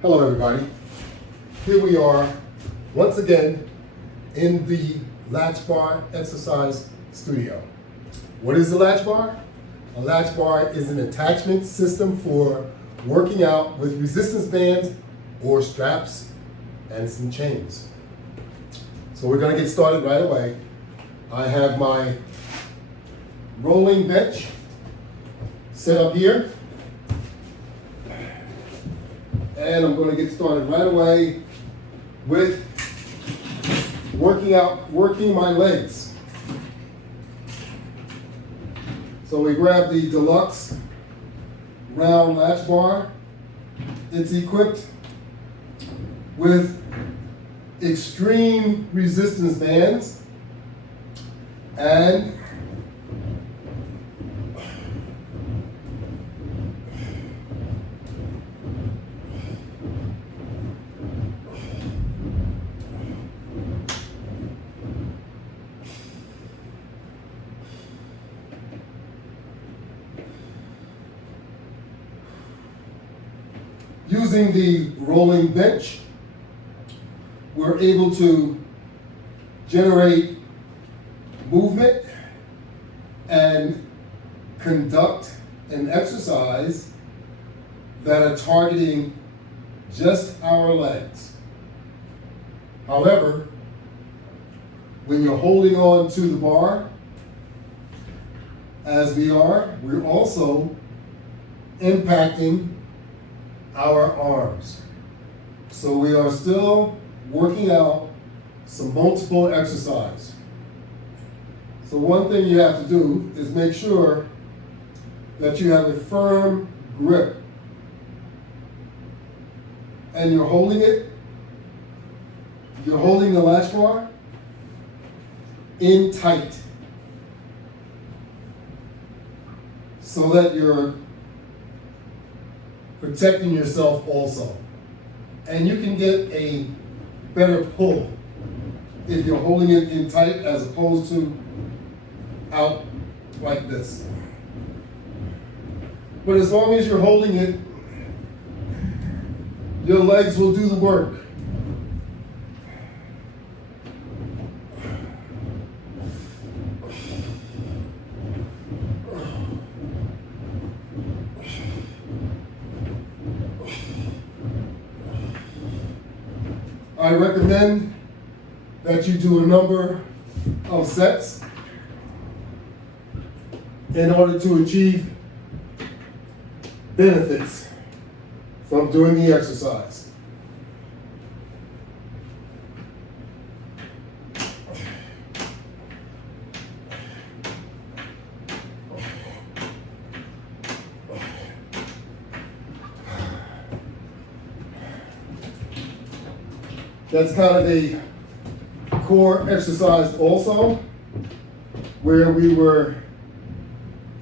Hello everybody. Here we are once again in the Latchbar exercise studio. What is the Latchbar? A Latchbar is an attachment system for working out with resistance bands or straps and some chains. So we're going to get started right away. I have my rolling bench set up here. And I'm going to get started right away with working my legs. So we grab the deluxe round latch bar. It's equipped with extreme resistance bands and using the rolling bench, we're able to generate movement and conduct an exercise that are targeting just our legs. However, when you're holding on to the bar, as we are, we're also impacting our arms. So we are still working out some multiple exercise. So one thing you have to do is make sure that you have a firm grip and you're holding the latch bar in tight so that you're protecting yourself also. And you can get a better pull if you're holding it in tight as opposed to out like this. But as long as you're holding it, your legs will do the work. I recommend that you do a number of sets in order to achieve benefits from doing the exercise. That's kind of a core exercise also, where we were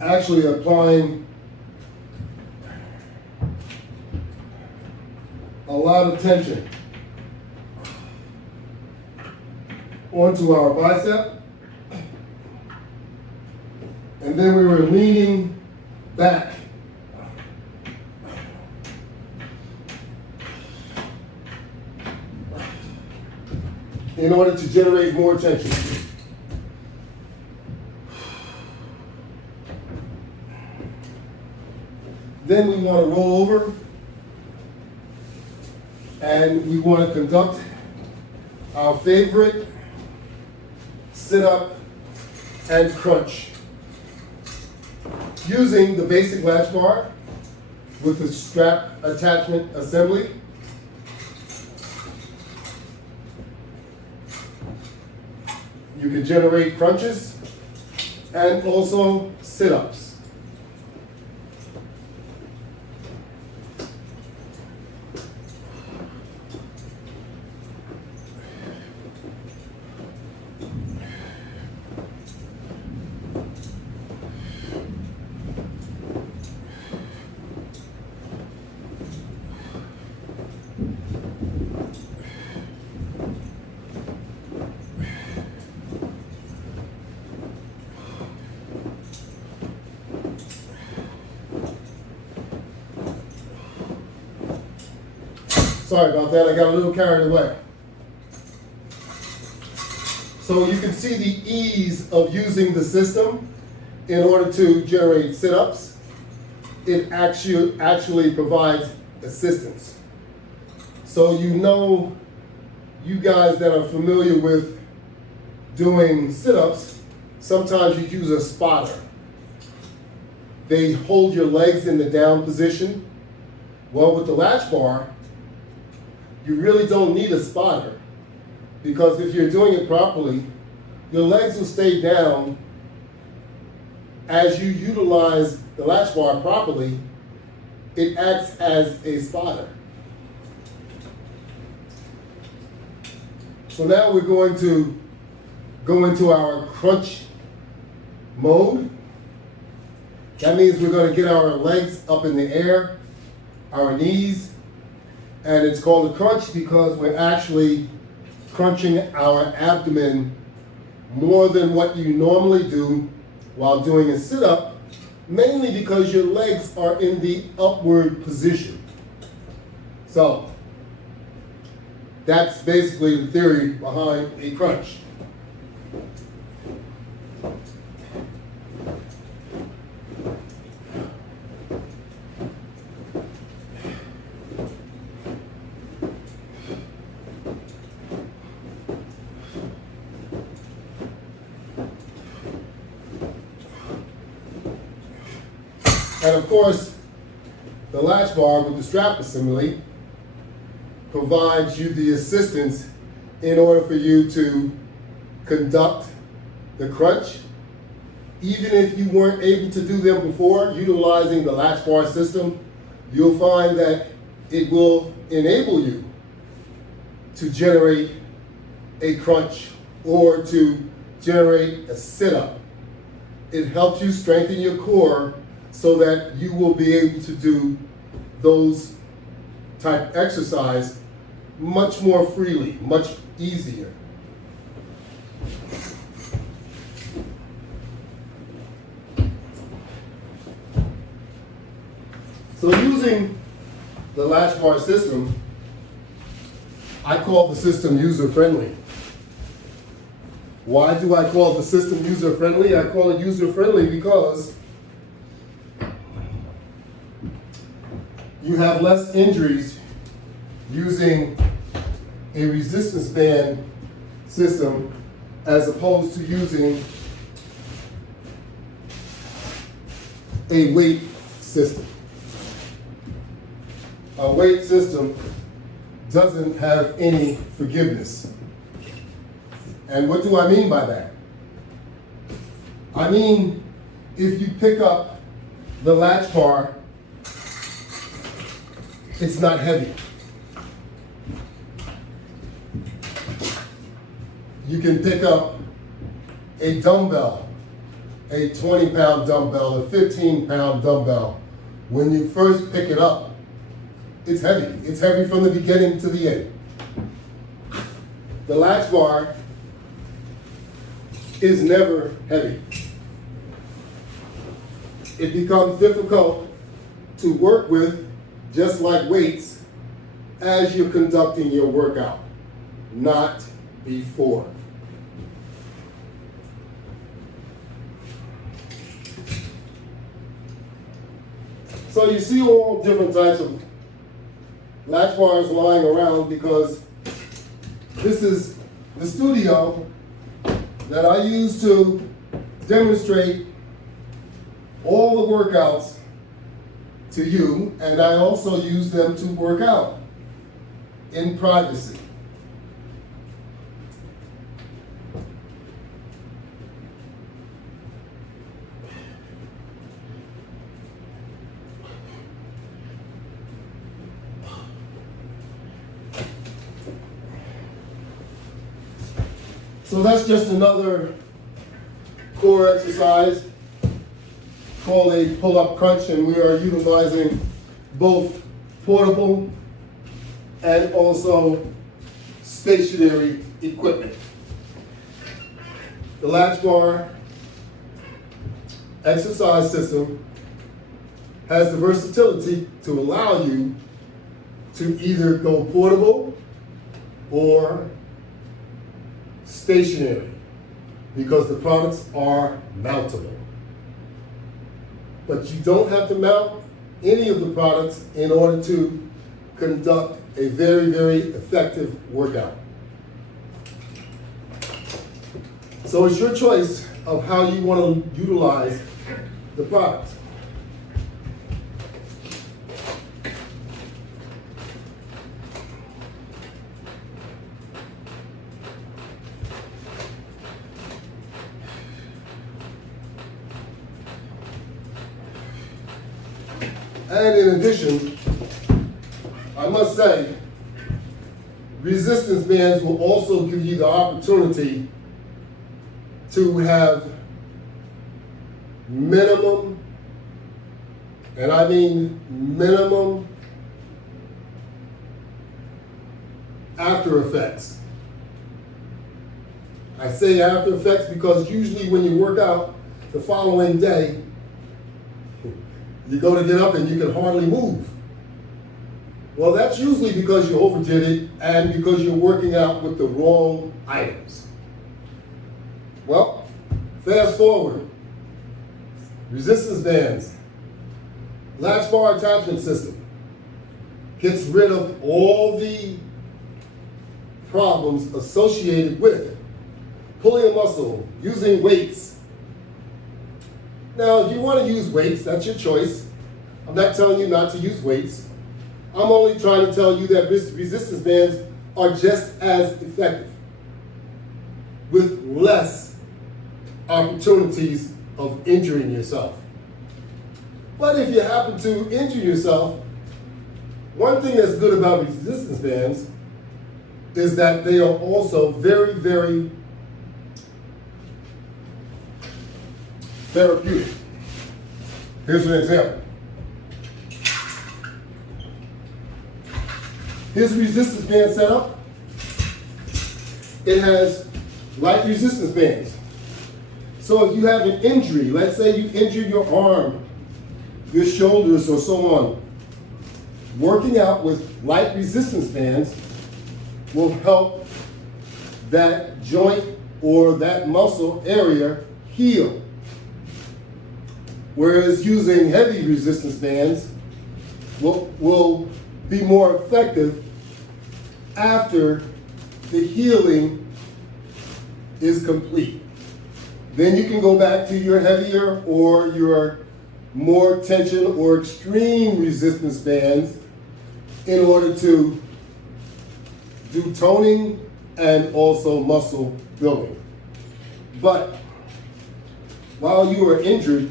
actually applying a lot of tension onto our bicep, and then we were leaning back. In order to generate more tension. Then we want to roll over and we want to conduct our favorite sit-up and crunch using the basic latch bar with the strap attachment assembly. You can generate crunches and also sit-ups. Sorry about that, I got a little carried away. So you can see the ease of using the system in order to generate sit-ups. It actually provides assistance. So you guys that are familiar with doing sit-ups, sometimes you use a spotter. They hold your legs in the down position. Well, with the latch bar, you really don't need a spotter, because if you're doing it properly, your legs will stay down. As you utilize the latch bar properly, it acts as a spotter. So now we're going to go into our crunch mode. That means we're going to get our legs up in the air, our knees, and it's called a crunch because we're actually crunching our abdomen more than what you normally do while doing a sit-up, mainly because your legs are in the upward position. So that's basically the theory behind a crunch. And of course, the latch bar with the strap assembly provides you the assistance in order for you to conduct the crunch. Even if you weren't able to do them before, utilizing the latch bar system, you'll find that it will enable you to generate a crunch or to generate a sit-up. It helps you strengthen your core so that you will be able to do those type of exercise much more freely, much easier. So using the latch bar system, I call the system user-friendly. Why do I call the system user-friendly? I call it user-friendly because you have less injuries using a resistance band system as opposed to using a weight system. A weight system doesn't have any forgiveness. And what do I mean by that? I mean, if you pick up the latch bar, it's not heavy. You can pick up a dumbbell, a 20-pound dumbbell, a 15-pound dumbbell. When you first pick it up, it's heavy. It's heavy from the beginning to the end. The latch bar is never heavy. It becomes difficult to work with, just like weights, as you're conducting your workout, not before. So you see all different types of latch bars lying around because this is the studio that I use to demonstrate all the workouts to you, and I also use them to work out in privacy. So that's just another core exercise called a pull-up crunch, and we are utilizing both portable and also stationary equipment. The latch bar exercise system has the versatility to allow you to either go portable or stationary because the products are mountable. But you don't have to mount any of the products in order to conduct a very, very effective workout. So it's your choice of how you want to utilize the product. And in addition, I must say, resistance bands will also give you the opportunity to have minimum, and I mean minimum, after effects. I say after effects because usually when you work out the following day, you go to get up and you can hardly move. Well, that's usually because you overdid it and because you're working out with the wrong items. Well, fast forward. Resistance bands, Latchbar attachment system gets rid of all the problems associated with pulling a muscle, using weights. Now, if you want to use weights, that's your choice. I'm not telling you not to use weights. I'm only trying to tell you that resistance bands are just as effective with less opportunities of injuring yourself. But if you happen to injure yourself, one thing that's good about resistance bands is that they are also very, very therapeutic. Here's an example. Here's a resistance band setup. It has light resistance bands. So if you have an injury, let's say you injured your arm, your shoulders, or so on, working out with light resistance bands will help that joint or that muscle area heal. Whereas using heavy resistance bands will be more effective after the healing is complete. Then you can go back to your heavier or your more tension or extreme resistance bands in order to do toning and also muscle building. But while you are injured,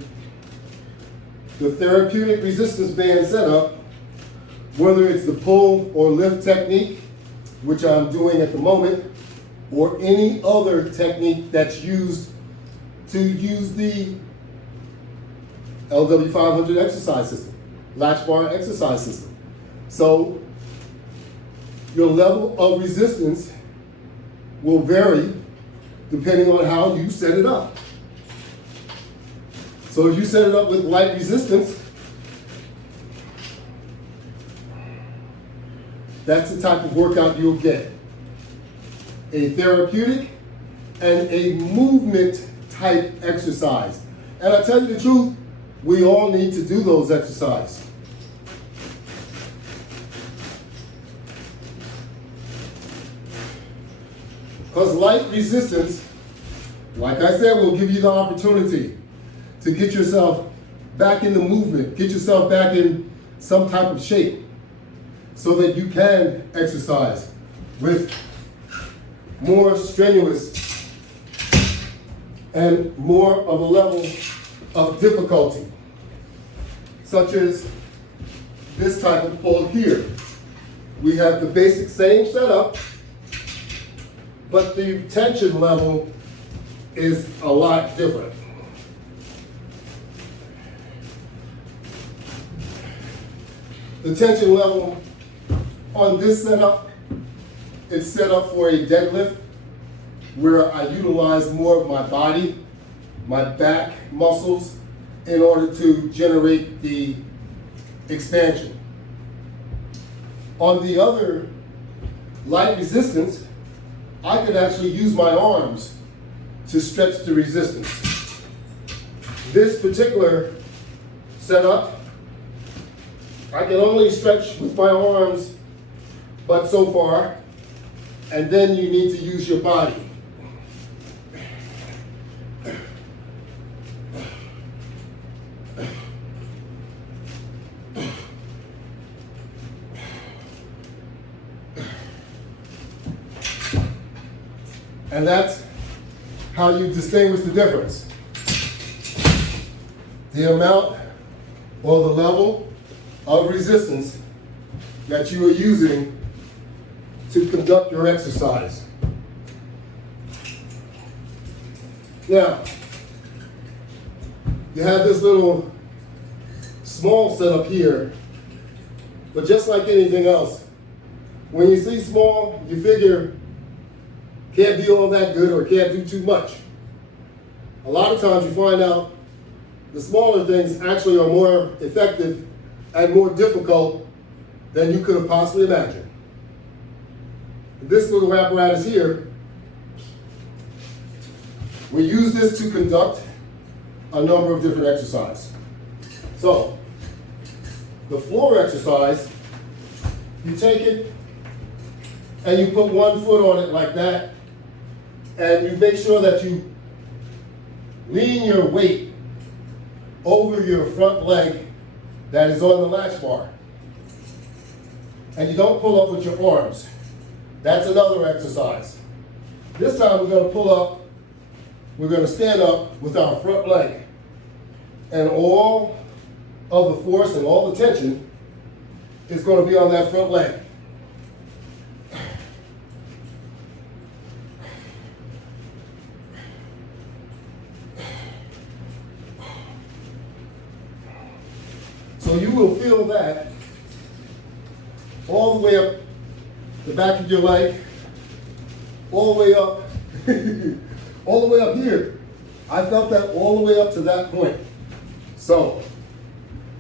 the therapeutic resistance band setup, whether it's the pull or lift technique, which I'm doing at the moment, or any other technique that's used to use the LW500 exercise system, Latchbar exercise system. So your level of resistance will vary depending on how you set it up. So if you set it up with light resistance, that's the type of workout you'll get. A therapeutic and a movement type exercise. And I tell you the truth, we all need to do those exercises. Because light resistance, like I said, will give you the opportunity to get yourself back in the movement, get yourself back in some type of shape so that you can exercise with more strenuous and more of a level of difficulty, such as this type of pull here. We have the basic same setup, but the tension level is a lot different. The tension level on this setup, it's set up for a deadlift where I utilize more of my body, my back muscles, in order to generate the expansion. On the other light resistance, I could actually use my arms to stretch the resistance. This particular setup, I can only stretch with my arms but so far, and then you need to use your body. And that's how you distinguish the difference. The amount or the level of resistance that you are using to conduct your exercise. Now, you have this little small setup here, but just like anything else, when you see small, you figure can't be all that good or can't do too much. A lot of times you find out the smaller things actually are more effective and more difficult than you could have possibly imagined. This little apparatus here, we use this to conduct a number of different exercises. So, the floor exercise, you take it and you put one foot on it like that, and you make sure that you lean your weight over your front leg that is on the latch bar. And you don't pull up with your arms. That's another exercise. This time we're going to pull up, we're going to stand up with our front leg. And all of the force and all the tension is going to be on that front leg. So you will feel that all the way up the back of your leg, all the way up, all the way up here. I felt that all the way up to that point. So,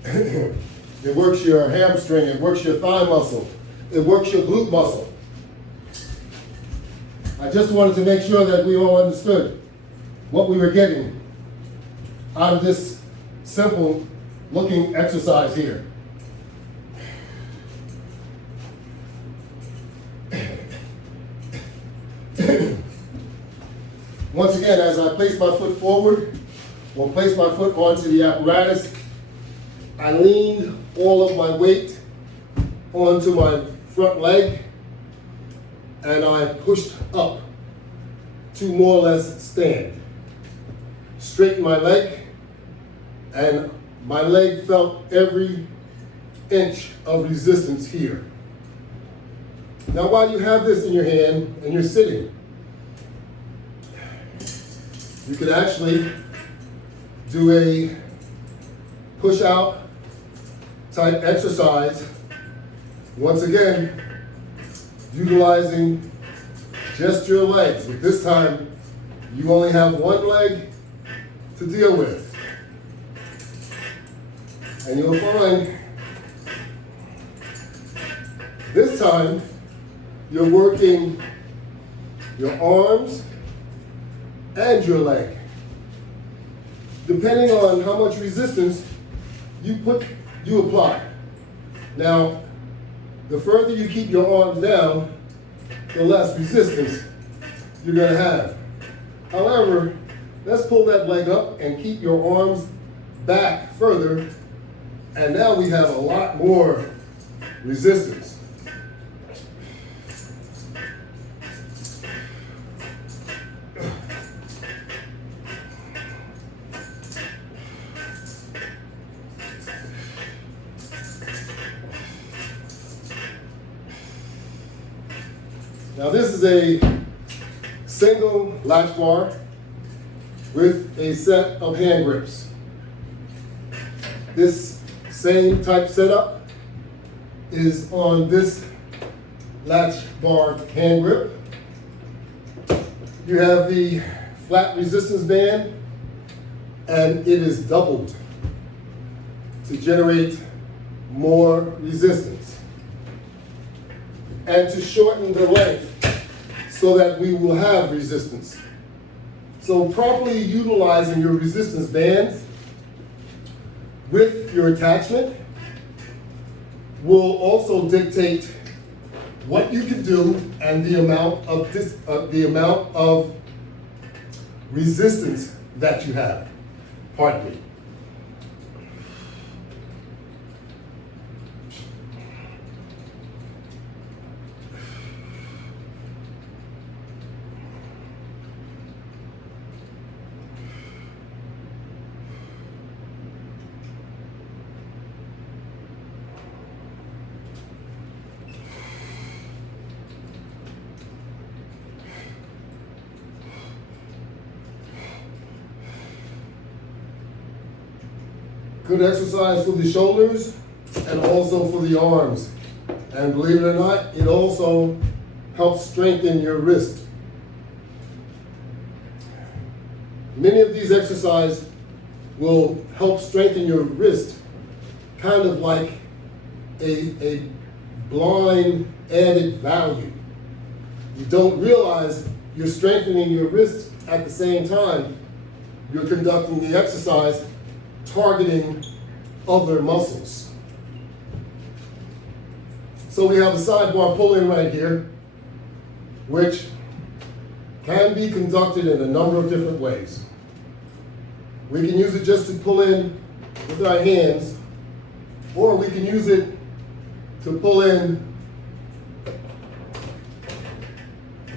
it works your hamstring, it works your thigh muscle, it works your glute muscle. I just wanted to make sure that we all understood what we were getting out of this simple looking exercise here. Once again, as I place my foot forward, or place my foot onto the apparatus, I leaned all of my weight onto my front leg, and I pushed up to more or less stand. Straighten my leg, and my leg felt every inch of resistance here. Now, while you have this in your hand and you're sitting, you can actually do a push-out type exercise. Once again, utilizing just your legs. But this time, you only have one leg to deal with. And you'll find this time you're working your arms and your leg. Depending on how much resistance you apply. Now, the further you keep your arms down, the less resistance you're going to have. However, let's pull that leg up and keep your arms back further. And now we have a lot more resistance. Now this is a single latch bar with a set of hand grips. This same type setup is on this latch bar hand grip. You have the flat resistance band, and it is doubled to generate more resistance. and to shorten the length so that we will have resistance. So properly utilizing your resistance bands with your attachment will also dictate what you can do and the amount of resistance that you have. Pardon me. Good exercise for the shoulders and also for the arms. And believe it or not, it also helps strengthen your wrist. Many of these exercises will help strengthen your wrist, kind of like a blind added value. You don't realize you're strengthening your wrist at the same time you're conducting the exercise targeting other muscles. So we have a sidebar pull-in right here, which can be conducted in a number of different ways. We can use it just to pull in with our hands, or we can use it to pull in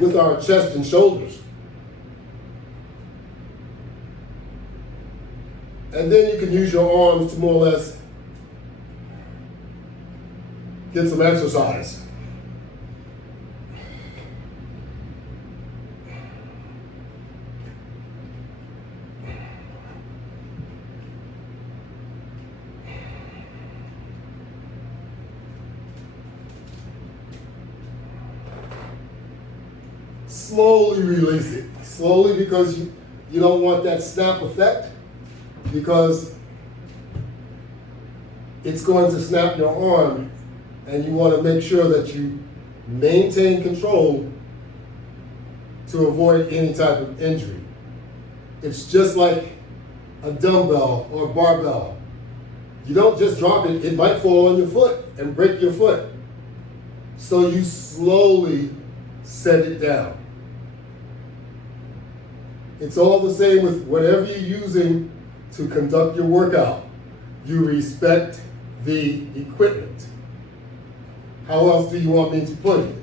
with our chest and shoulders. And then you can use your arms to more or less get some exercise. Slowly release it. Slowly, because you don't want that snap effect, because it's going to snap your arm, and you want to make sure that you maintain control to avoid any type of injury. It's just like a dumbbell or a barbell. You don't just drop it, it might fall on your foot and break your foot. So you slowly set it down. It's all the same with whatever you're using to conduct your workout. You respect the equipment. How else do you want me to put it?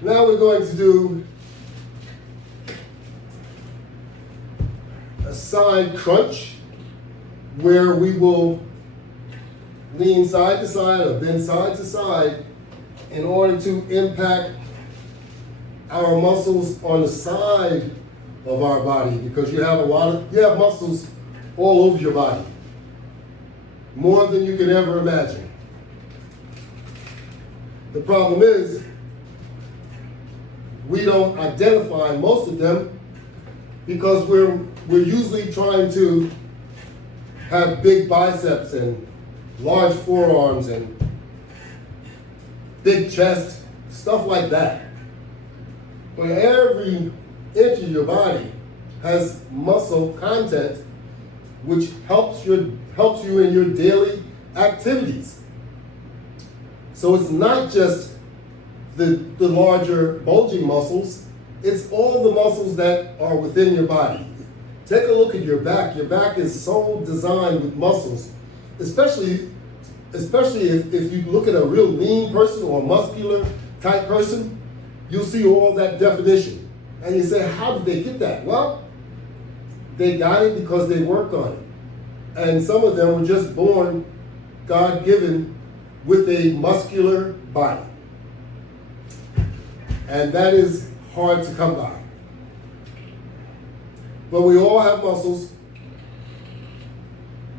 Now we're going to do a side crunch where we will lean side to side or bend side to side in order to impact our muscles on the side of our body, because you have muscles all over your body, more than you can ever imagine. The problem is we don't identify most of them because we're usually trying to have big biceps and large forearms and big chest, stuff like that. But every inch of your body has muscle content, which helps you in your daily activities. So it's not just the larger bulging muscles, it's all the muscles that are within your body. Take a look at your back. Your back is so designed with muscles, especially if you look at a real lean person or a muscular type person, you'll see all that definition. And you say, how did they get that? Well, they got it because they worked on it. And some of them were just born God-given with a muscular body. And that is hard to come by. But we all have muscles,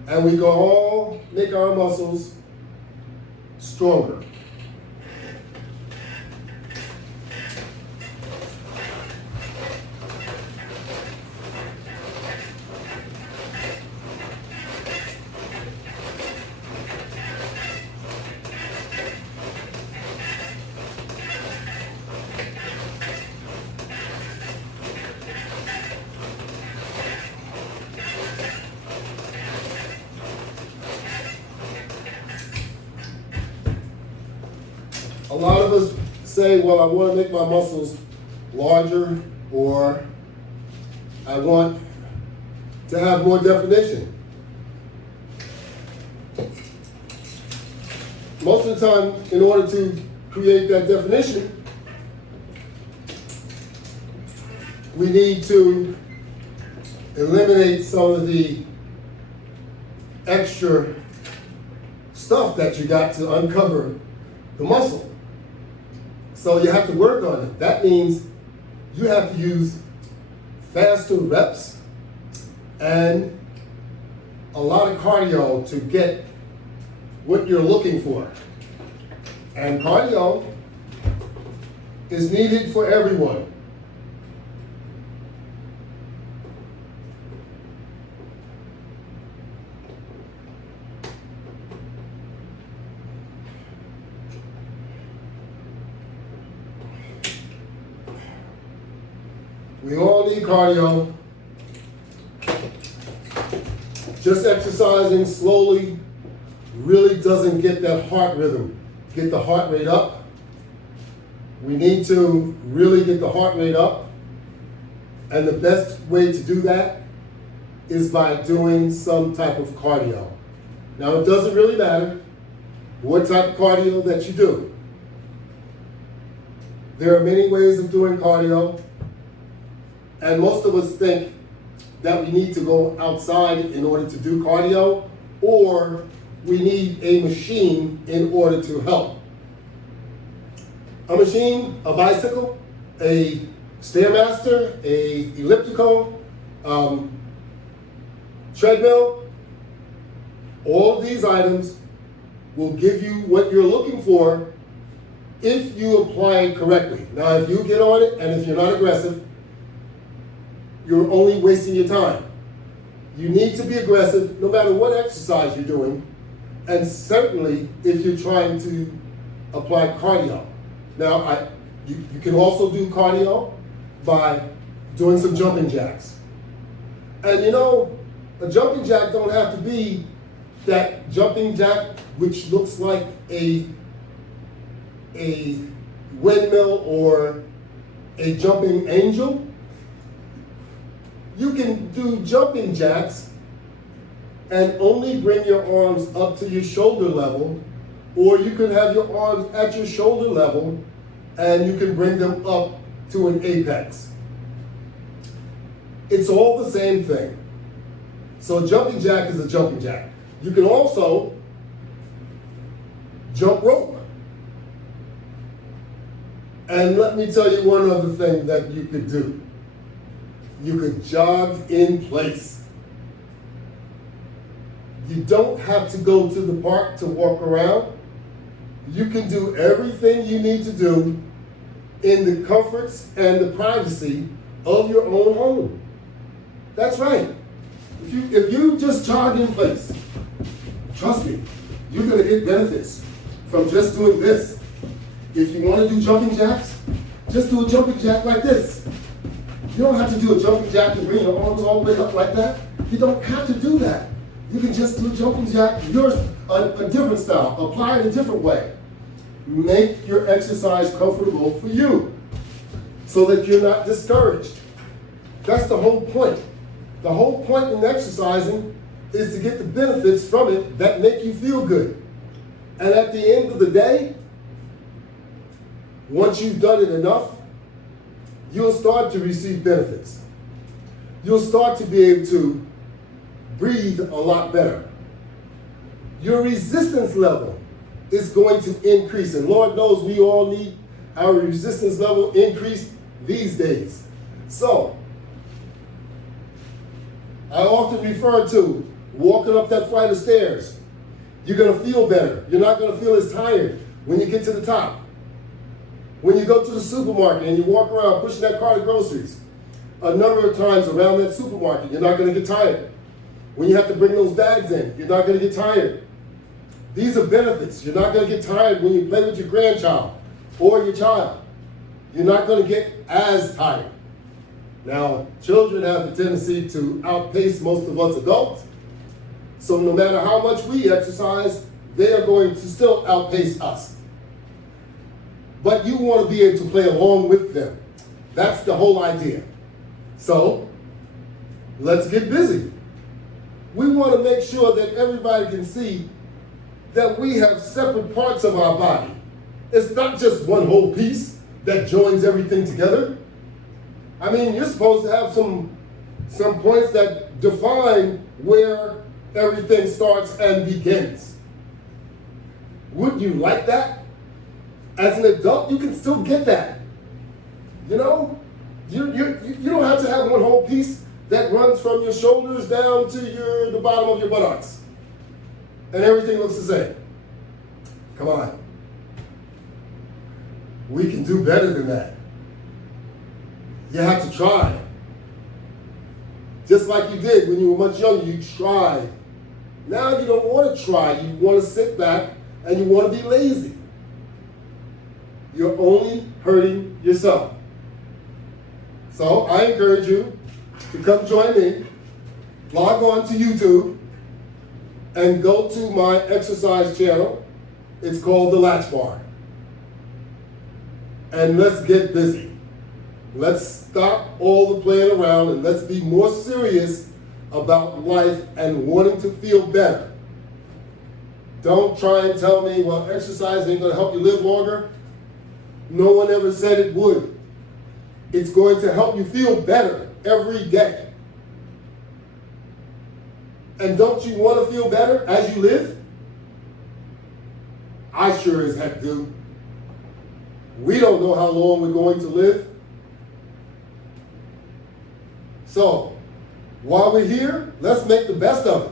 and we can all make our muscles stronger. A lot of us say, well, I want to make my muscles larger, or I want to have more definition. Most of the time, in order to create that definition, we need to eliminate some of the extra stuff that you got to uncover the muscle. So you have to work on it. That means you have to use faster reps and a lot of cardio to get what you're looking for. And cardio is needed for everyone. We all need cardio. Just exercising slowly really doesn't get that heart rhythm, get the heart rate up. We need to really get the heart rate up. And the best way to do that is by doing some type of cardio. Now, it doesn't really matter what type of cardio that you do. There are many ways of doing cardio. And most of us think that we need to go outside in order to do cardio, or we need a machine in order to help. A machine, a bicycle, a Stairmaster, a elliptical, treadmill, all of these items will give you what you're looking for if you apply it correctly. Now, if you get on it and if you're not aggressive, you're only wasting your time. You need to be aggressive no matter what exercise you're doing, and certainly if you're trying to apply cardio. Now, you can also do cardio by doing some jumping jacks. And you know, a jumping jack don't have to be that jumping jack which looks like a windmill or a jumping angel. You can do jumping jacks and only bring your arms up to your shoulder level, or you can have your arms at your shoulder level and you can bring them up to an apex. It's all the same thing. So a jumping jack is a jumping jack. You can also jump rope. And let me tell you one other thing that you could do. You could jog in place. You don't have to go to the park to walk around. You can do everything you need to do in the comforts and the privacy of your own home. That's right. If you just jog in place, trust me, you're going to get benefits from just doing this. If you want to do jumping jacks, just do a jumping jack like this. You don't have to do a jumping jack and bring your arms all the way up like that. You don't have to do that. You can just do a jumping jack, yours a different style, apply it a different way. Make your exercise comfortable for you so that you're not discouraged. That's the whole point. The whole point in exercising is to get the benefits from it that make you feel good. And at the end of the day, once you've done it enough, you'll start to receive benefits. You'll start to be able to breathe a lot better. Your resistance level is going to increase, and Lord knows we all need our resistance level increased these days. So, I often refer to walking up that flight of stairs. You're going to feel better. You're not going to feel as tired when you get to the top. When you go to the supermarket and you walk around pushing that cart of groceries, a number of times around that supermarket, you're not going to get tired. When you have to bring those bags in, you're not going to get tired. These are benefits. You're not going to get tired when you play with your grandchild or your child. You're not going to get as tired. Now, children have the tendency to outpace most of us adults. So no matter how much we exercise, they are going to still outpace us. but you want to be able to play along with them. That's the whole idea. So, let's get busy. We want to make sure that everybody can see that we have separate parts of our body. It's not just one whole piece that joins everything together. I mean, you're supposed to have some points that define where everything starts and begins. Would you like that? As an adult, you can still get that. You know, you don't have to have one whole piece that runs from your shoulders down to the bottom of your buttocks. And everything looks the same. Come on. We can do better than that. You have to try. Just like you did when you were much younger, you tried. Now you don't want to try. You want to sit back and you want to be lazy. You're only hurting yourself. So I encourage you to come join me. Log on to YouTube and go to my exercise channel. It's called the Latchbar. And let's get busy. Let's stop all the playing around and let's be more serious about life and wanting to feel better. Don't try and tell me, well, exercise ain't going to help you live longer. No one ever said it would. It's going to help you feel better every day. And don't you want to feel better as you live? I sure as heck do. We don't know how long we're going to live. So, while we're here, let's make the best of it.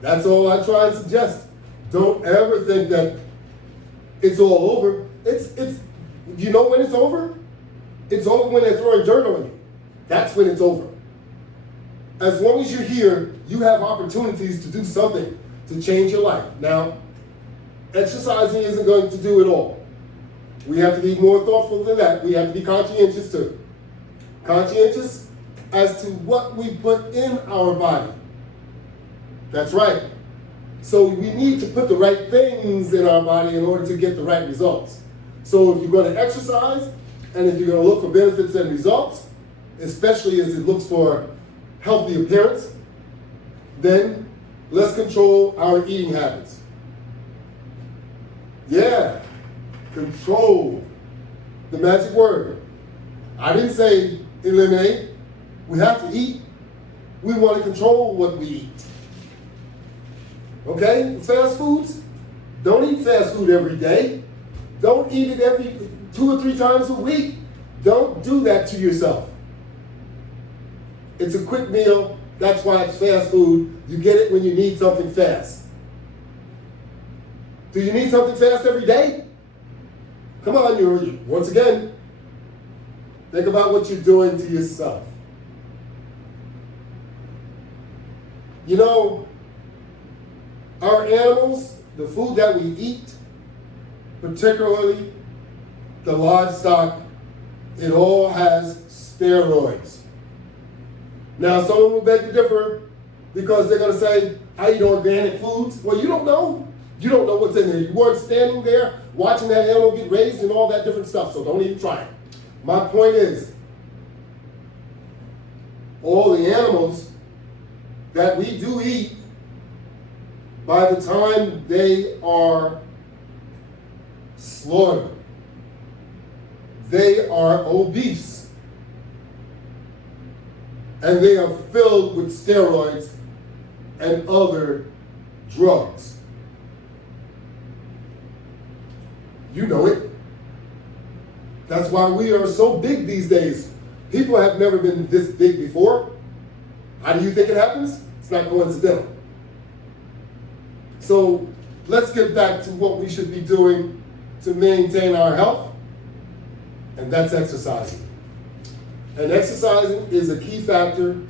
That's all I try and suggest. Don't ever think that it's all over. You know when it's over? It's over when they're throwing dirt on you. That's when it's over. As long as you're here, you have opportunities to do something to change your life. Now, exercising isn't going to do it all. We have to be more thoughtful than that. We have to be conscientious too. Conscientious as to what we put in our body. That's right. So we need to put the right things in our body in order to get the right results. So if you're going to exercise, and if you're going to look for benefits and results, especially as it looks for healthy appearance, then let's control our eating habits. Yeah, control. The magic word. I didn't say eliminate. We have to eat. We want to control what we eat. Okay? Fast foods, don't eat fast food every day. Don't eat it every 2 or 3 times a week. Don't do that to yourself. It's a quick meal. That's why it's fast food. You get it when you need something fast. Do you need something fast every day? Come on, once again, think about what you're doing to yourself. You know, our animals, the food that we eat, particularly the livestock, it all has steroids. Now, someone will beg to differ because they're going to say, I eat organic foods. Well, you don't know. You don't know what's in there. You weren't standing there watching that animal get raised and all that different stuff, so don't even try it. My point is, all the animals that we do eat, by the time they are slaughtered, they are obese. And they are filled with steroids and other drugs. You know it. That's why we are so big these days. People have never been this big before. How do you think it happens? It's not coincidental. So let's get back to what we should be doing to maintain our health, and that's exercising. And exercising is a key factor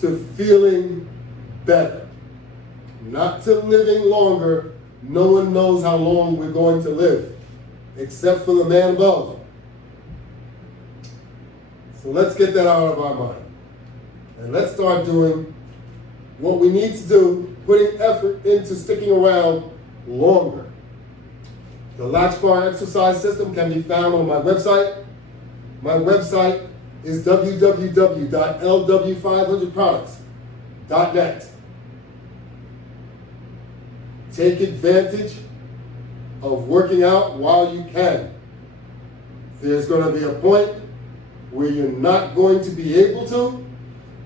to feeling better, not to living longer. No one knows how long we're going to live, except for the man above. So let's get that out of our mind. And let's start doing what we need to do, putting effort into sticking around longer. The Latchbar exercise system can be found on my website. My website is www.lw500products.net. Take advantage of working out while you can. There's going to be a point where you're not going to be able to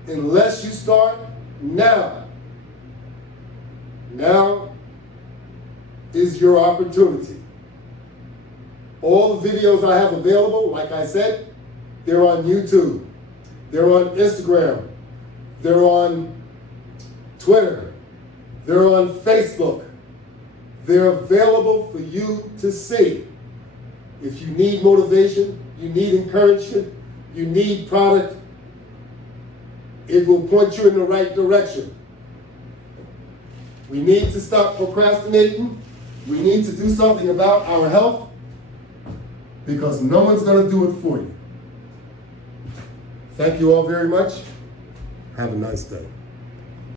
unless you start now. Now is your opportunity. All the videos I have available, like I said, they're on YouTube, they're on Instagram, they're on Twitter, they're on Facebook. They're available for you to see. If you need motivation, you need encouragement, you need product, it will point you in the right direction. We need to stop procrastinating. We need to do something about our health because no one's going to do it for you. Thank you all very much. Have a nice day.